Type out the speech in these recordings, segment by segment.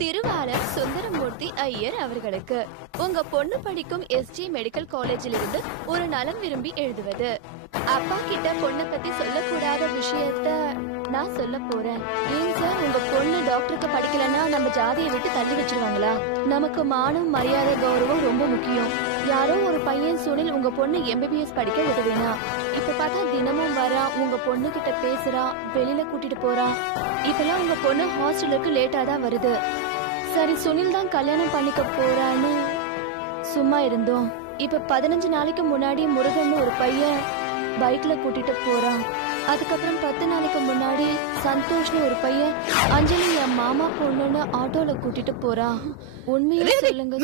திருவாளர் சுந்தரமூர்த்தி ஐயர் அவர்களுக்கு உங்க பொண்ணு படிக்கும் எஸ்ஜி மெடிக்கல் காலேஜில் இருந்து ஒரு நலம் விரும்பி எழுதுவது. அப்பா கிட்ட பொண்ணை பத்தி சொல்லக்கூடாத விஷயத்த நான் சொல்ல போறேன். ஏன் சார், உங்க பொண்ணு டாக்டருக்கு படிக்கலன்னா நம்ம ஜாதியை விட்டு தள்ளி வச்சிருவாங்களா? நமக்கு மானம், மரியாதை, கௌரவம் ரொம்ப முக்கியம். யாரோ ஒரு பையன் சுனில் உங்க பொண்ணு எம்பிபிஎஸ் படிக்க விடுவேனா? இப்ப பார்த்தா தினமும் வரா, உங்க பொண்ணு கிட்ட பேசுறா, வெளியில கூட்டிட்டு போறா. இப்பெல்லாம் உங்க பொண்ணு ஹாஸ்டலுக்கு லேட்டா தான் வருது. சரி, சுனில் தான் கல்யாணம் பண்ணிக்க போறான்னு சும்மா இருந்தோம். இப்ப 15 நாளைக்கு முன்னாடி முருகன் ஒரு பையன் பைக்ல கூட்டிட்டு போறான். அதுக்கப்புறம் 10 நாளைக்கு முன்னாடி சந்தோஷ்னு ஒரு பையன் அஞ்சலி என் மாமா பொண்ணுன்னு ஆட்டோல கூட்டிட்டு போறான். உண்மையை சொல்லுங்க.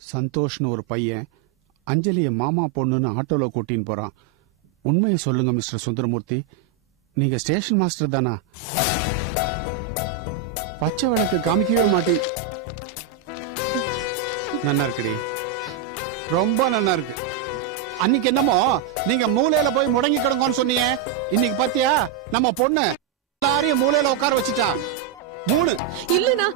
சந்தோஷ்னு ஒரு பையன் அஞ்சலிய மாமா பொண்ணுன்னு ஆட்டோல கூட்டின்னு போறான். உண்மையை சொல்லுங்க மிஸ்டர் சுந்தரமூர்த்தி, நீங்க ஸ்டேஷன் மாஸ்டர் தானா? பச்சை விளக்கு காமிக்கவே மாட்டேன். நல்லா இருக்குடி, ரொம்ப நல்லா இருக்கு. அன்னைக்கு என்னமோ நீங்க மூலையில போய் முடங்கி கிடங்கன்னு சொன்னீங்க. இன்னைக்கு பாத்தியா நம்ம பொண்ணு எல்லாரையும் மூலையில உட்கார வச்சுட்டா. 3 இல்லனா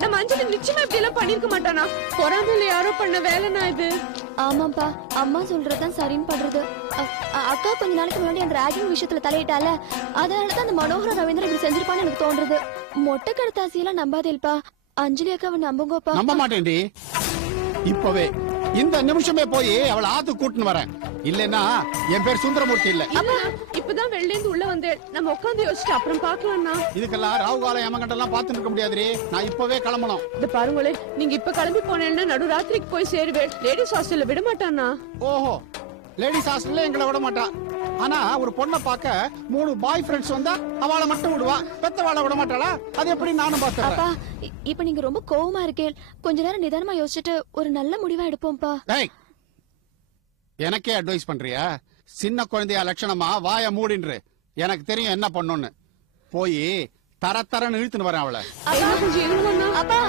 நம்ம அஞ்சலி நிச்சயமா இப்படி எல்லாம் பண்ணிருக்க மாட்டானா? பொறாமையில யாரோ பண்ண வேலைனா இது. ஆமாப்பா, அம்மா சொல்றதுதான் சரின்னு படுறது. அக்கா கொஞ்ச நாளைக்கு முன்னாடி அந்த ராகிங் விஷயத்துல தலையிட்டால, அதனாலதான் அந்த மனோகர ரவீந்திரன் இப்படி செஞ்சிருப்பான்னு எனக்கு தோன்றது. மொட்டை கடுத்தாசியெல்லாம் நம்பாதேல்பா. அஞ்சலி அக்காவை நம்புங்கப்பா. நம்ப மாட்டேன்டி. இப்பவே இந்த நிமிஷமே போய் அவளை ஆத்து கூட்டின்னு வரேன். இல்லன்னா என் பேர் சுந்தரமூர்த்தி இல்ல. இப்பதான் வெளில இருந்து உள்ள வந்தேன். நம்ம உட்கார்ந்து யோசிச்சு அப்புறம் பாக்கலாம்னா. இதுக்கெல்லாம் ராவுகாலம் எமகண்டெல்லாம் பாத்துட்டு இருக்க முடியாதுரி. நான் இப்பவே கிளம்பணும். இந்த பாருங்களே, நீங்க இப்ப கிளம்பி போனேன்னா நடு ராத்திரிக்கு போய் சேருவேன். லேடிஸ் ஹாஸ்டல்ல விட மாட்டானா? ஓஹோ, லேடிஸ் ஹாஸ்டல்ல எங்களை விட மாட்டா. ஆனா ஒரு பொண்ணை பார்க்க 3 பாய் ஃப்ரெண்ட்ஸ் வந்தா அவளை மட்டும் விடுவா, பெத்தவாளை விட மாட்டாளா? அது எப்படி நானும் பார்த்தேன். அப்பா, இப்ப நீங்க ரொம்ப கோவமா இருக்கேன். கொஞ்ச நேரம் நிதானமா யோசிச்சுட்டு ஒரு நல்ல முடிவா எடுப்போம்ப்பா. எனக்கே அட்வைஸ் பண்றியா? சின்ன குழந்தையா லட்சணமா வாய மூடின்று. எனக்கு தெரியும் என்ன பண்ணுன்னு. போய் தரன்னு இழுத்துன்னு வரேன் அவளை. கொஞ்சம் இருங்கண்ணா. அப்பா,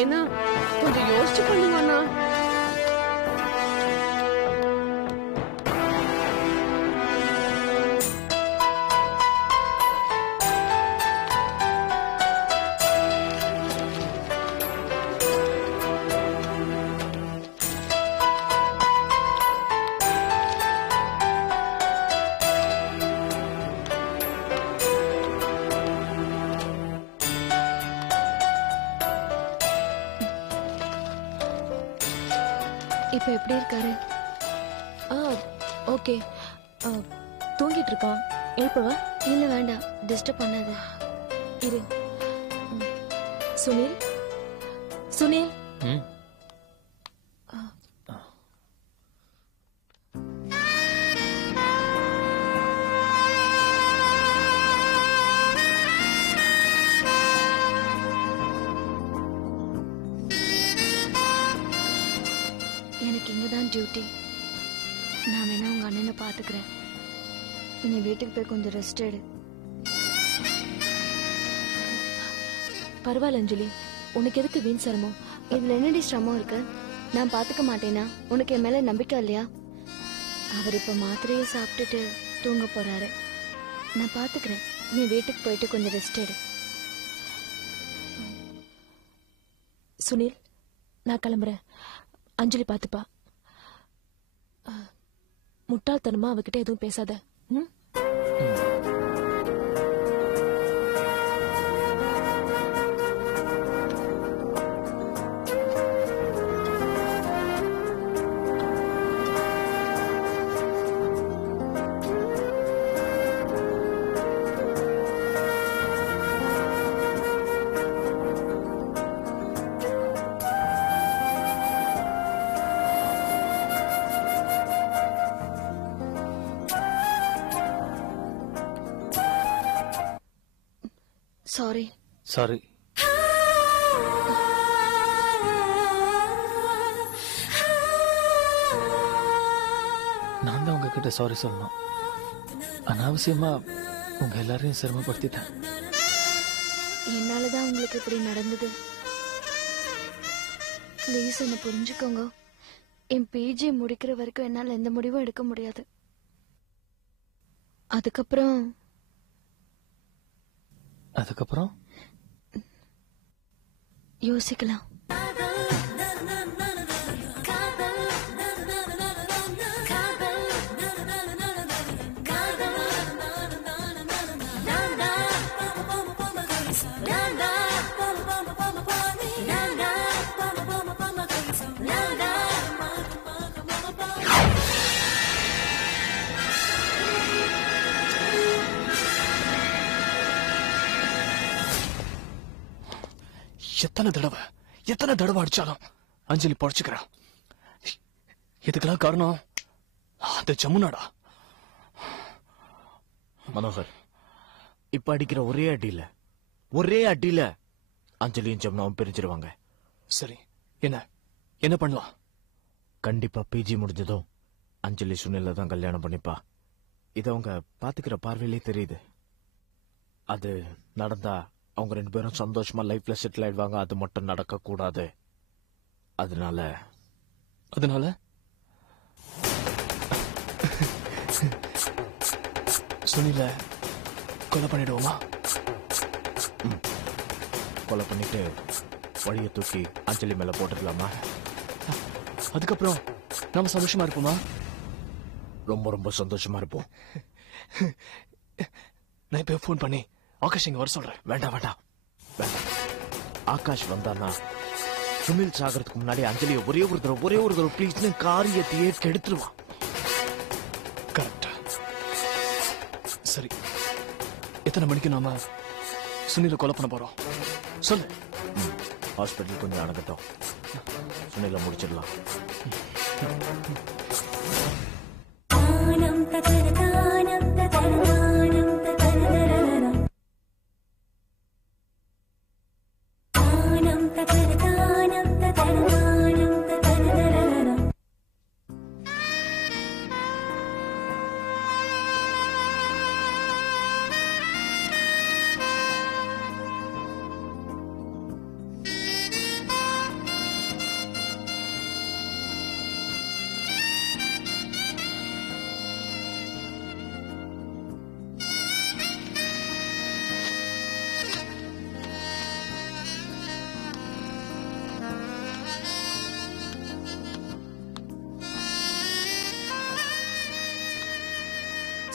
ஏன்னா கொஞ்சம் யோசிச்சு பண்ணுங்கண்ணா. இப்ப எப்படி இருக்காரு? ஓகே, தூங்கிட்டு இருக்கான். எழுப்பவா? இல்ல வேண்டாம், டிஸ்டர்ப் பண்ணாத. இரு. சுனில், சுனில். எனக்கு இங்கதான் டியூட்டி. நான் வேணா உங்க அண்ணனை பாத்துக்கிறேன். நீ வீட்டுக்கு போய் கொஞ்சம் ரெஸ்ட் எடு. பரவாயில்ல அஞ்சலி, உனக்கு எதுக்கு வீண் சிரமம்? இதுல என்னடி சிரமம் இருக்கு? நான் பாத்துக்க மாட்டேனா? உனக்கு என் மேல நம்பிக்கை இல்லையா? அவர் இப்ப மாத்திரையை சாப்பிட்டுட்டு தூங்க போறாரு. நான் பாத்துக்கிறேன். நீ வீட்டுக்கு போயிட்டு கொஞ்சம் ரெஸ்ட் எடு. சுனில், நான் கிளம்புறேன். அஞ்சலி பாத்துப்பா. முட்டாள்தனமா அவகிட்ட எதுவும் பேசாத. சாரி. சாரி. நான் தான் உங்ககிட்ட சாரி சொல்லணும். அனாவசியமா உங்க எல்லாரையும் சிரமப்படுத்திட்டேன். என்னாலதான் உங்களுக்கு இப்படி நடந்தது. ப்ளீஸ் என்ன புரிஞ்சுக்கோங்க. என் பிஜி முடிக்கிற வரைக்கும் என்னால எந்த முடிவும் எடுக்க முடியாது. அதுக்கப்புறம் யோசிக்கலாம். எத்தனை தடவை அடிச்சாலும் அஞ்சலி பொழைச்சுக்கிறா. இதுக்கெல்லாம் காரணம் அந்த ஜமுனாடா. மனோகர், இப்ப அடிக்கிற ஒரே அடியில அஞ்சலியும் ஜமுனாவும் பிரிஞ்சிருவாங்க. சரி, என்ன பண்ணலாம்? கண்டிப்பா பிஜி முடிஞ்சதும் அஞ்சலி சுனில தான் கல்யாணம் பண்ணிப்பா. இது அவங்க பாத்துக்கிற பார்வையிலே தெரியுது. அது நடந்தா அவங்க 2 பேரும் சந்தோஷமா லைஃப்ல செட்டில் ஆயிடுவாங்க. அது மட்டும் நடக்க கூடாது. அதனால சுனில கொலை பண்ணிடுவோமா? கொலை பண்ணிட்டு வழியை தூக்கி அஞ்சலி மேல போட்டுடலாமா? அதுக்கப்புறம் நாம சந்தோஷமா இருப்போமா? ரொம்ப ரொம்ப சந்தோஷமா இருப்போம். நான் இப்ப போன் பண்ணி ஆகாஷ் இங்க வர சொல்றேன். வேண்டாம். ஆகாஷ் வந்தானா சுனில் சாகிறதுக்கு முன்னாடி அஞ்சலியை ஒரே ஒரு தடவை ப்ளீஸ்னு காரியத்தையே கெடுத்துருவான். கரெக்டா. சரி, எத்தனை மணிக்கு நாம சுனில கொலை பண்ண போறோம் சொல்லு. ஹாஸ்பிட்டல் கொஞ்சம் அடங்கட்டும், சுனில முடிச்சிடலாம்.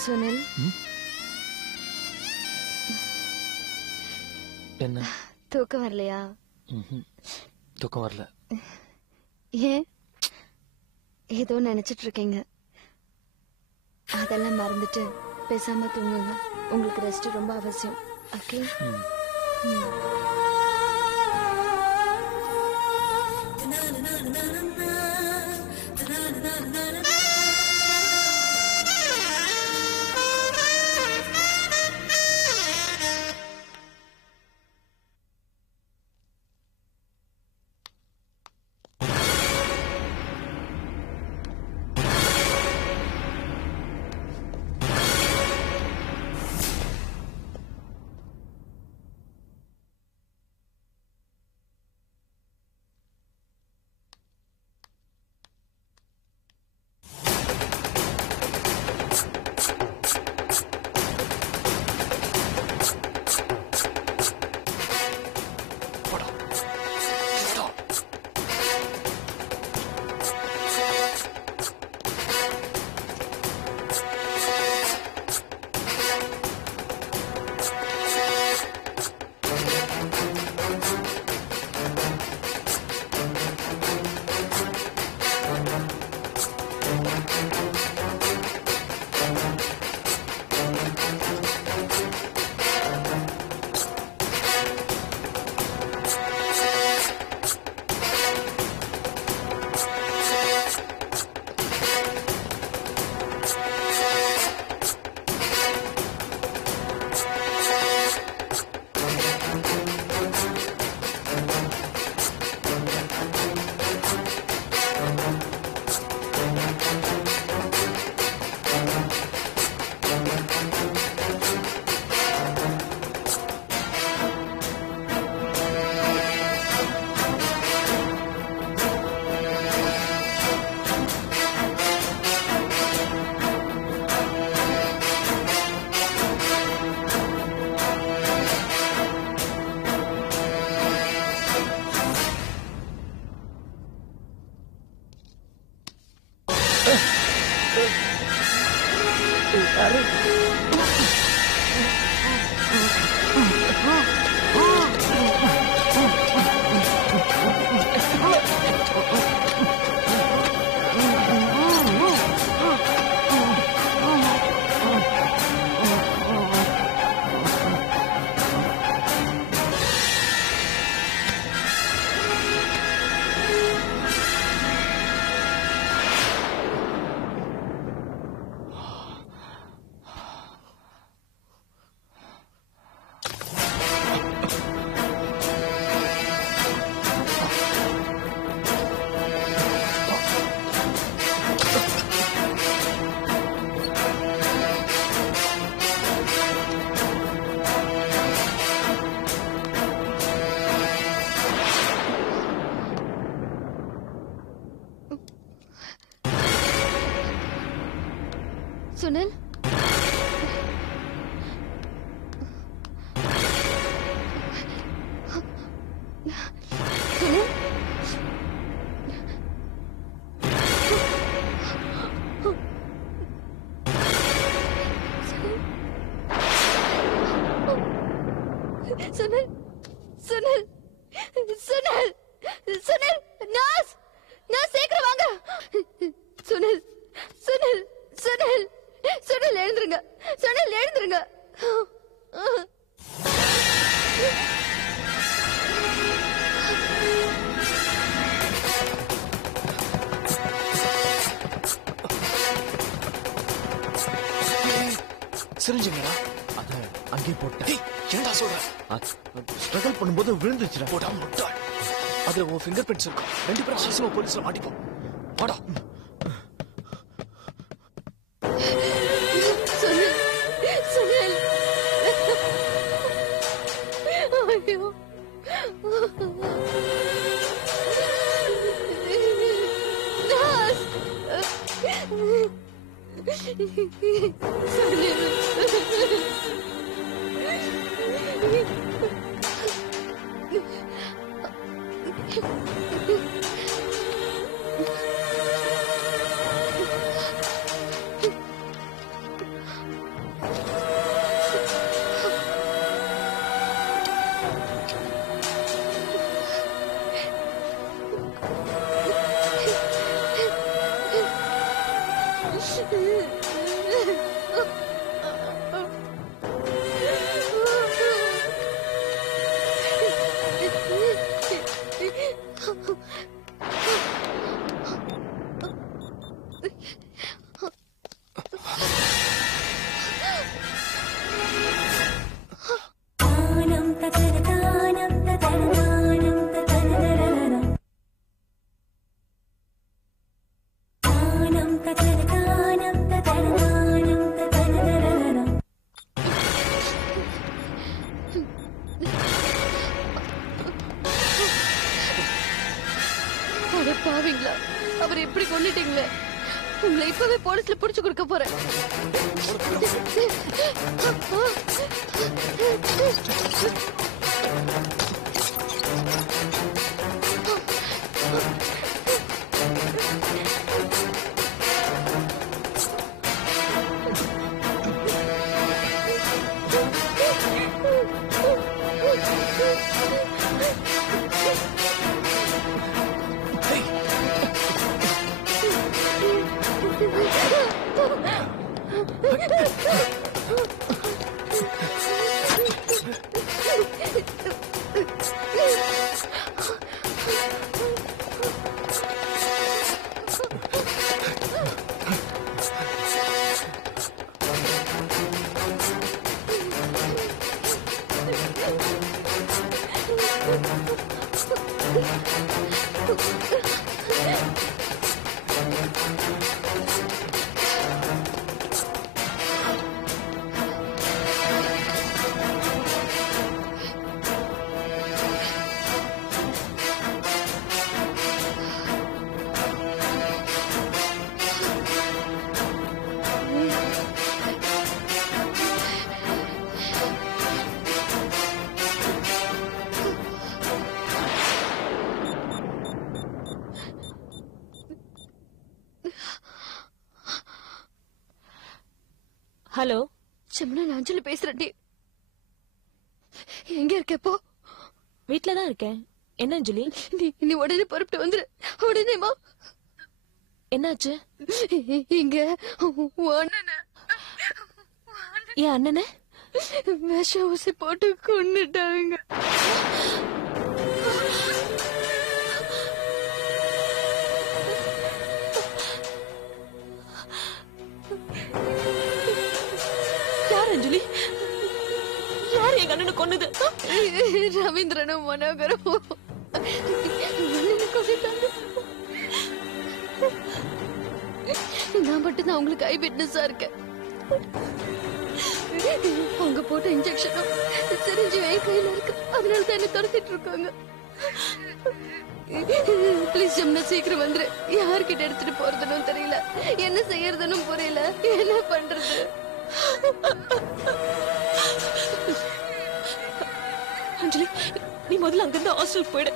சுனில், என்ன தூக்கம் வரலையா? தூக்கம் வரல. ஏன்? ஏதோ நினைச்சிட்டு இருக்கீங்க. அதெல்லாம் மறந்துட்டு பேசாம தூங்குங்க. உங்களுக்கு ரெஸ்ட் ரொம்ப அவசியம். Okay? Sunil Sunil Sunil Sunil Sunil Sunil nurse nurse சீக்கிரம் வாங்க சுனில் சுனில் சுனில் சுனில் எழுந்துருங்க சுனில் எழுந்துருங்க சிரிஞ்சுங்களா அத அங்கே போட்டேன். என்னடா சொல்ற? ஸ்ட்ரகிள் பண்ணும்போது விழுந்துச்சுடா. போடா முட்டாள். அதுல உன் ஃபிங்கர் பிரிண்ட்ஸ் இருக்கும். 2 பேரும் அவசியமா போலீஸ்ல மாட்டிப்போம். போடா. சுனில் சுனில் ஐயோ நர்ஸ் சுனில் பாவீங்களா அவர் எப்படி கொண்டுட்டீங்களே உங்களை இப்பவே போலீஸ்ல புடிச்சு கொடுக்க போறேன் ஹலோ செம்னா நான் அஞ்சலி பேசுறேன்டி எங்க இருக்க இப்போ வீட்ல தான் இருக்கேன். என்ன அஞ்சலி? நீ உடனே புறப்பட்டு வந்துரு உடனேமா. என்னாச்சு? இங்க என் அண்ணனை விஷ ஊசி போட்டு கொன்னுட்டாங்க. யார் அஞ்சலி? யார் எங்க அண்ணனை கொன்னது? ரவீந்திரனும் மனோகரும் கொன்னுட்டாங்க. நான் மட்டும் தான் உங்களுக்கு ஐ விட்னஸா இருக்கேன். அவங்க போட்ட இன்ஜெக்ஷனும் சிரிஞ்சு என் கையில இருக்கு. அதனால தான் என்ன துரத்திட்டு இருக்காங்க. ப்ளீஸ் ஜமுனா சீக்கிரம் வந்துரு. யார்கிட்ட எடுத்துட்டு போறதுன்னு தெரியல, என்ன செய்யறதுன்னு புரியல, என்ன பண்றது? அஞ்சலி, நீ முதல்ல அங்கிருந்து ஹாஸ்டல் போயிடு.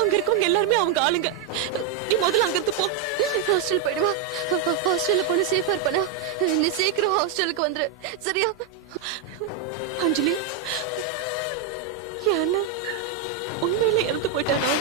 அங்க இருக்கவங்க எல்லாருமே அவங்க ஆளுங்க. நீ முதல்ல அங்கிருந்து போ. ஹாஸ்டல் போயிடுவா. ஹாஸ்டல்ல போன சேஃபா இருப்பனா? நீ சீக்கிரம் ஹாஸ்டலுக்கு வந்துரு, சரியா? அஞ்சலி, என் அண்ணன் உண்மையில இறந்து போயிட்டானா?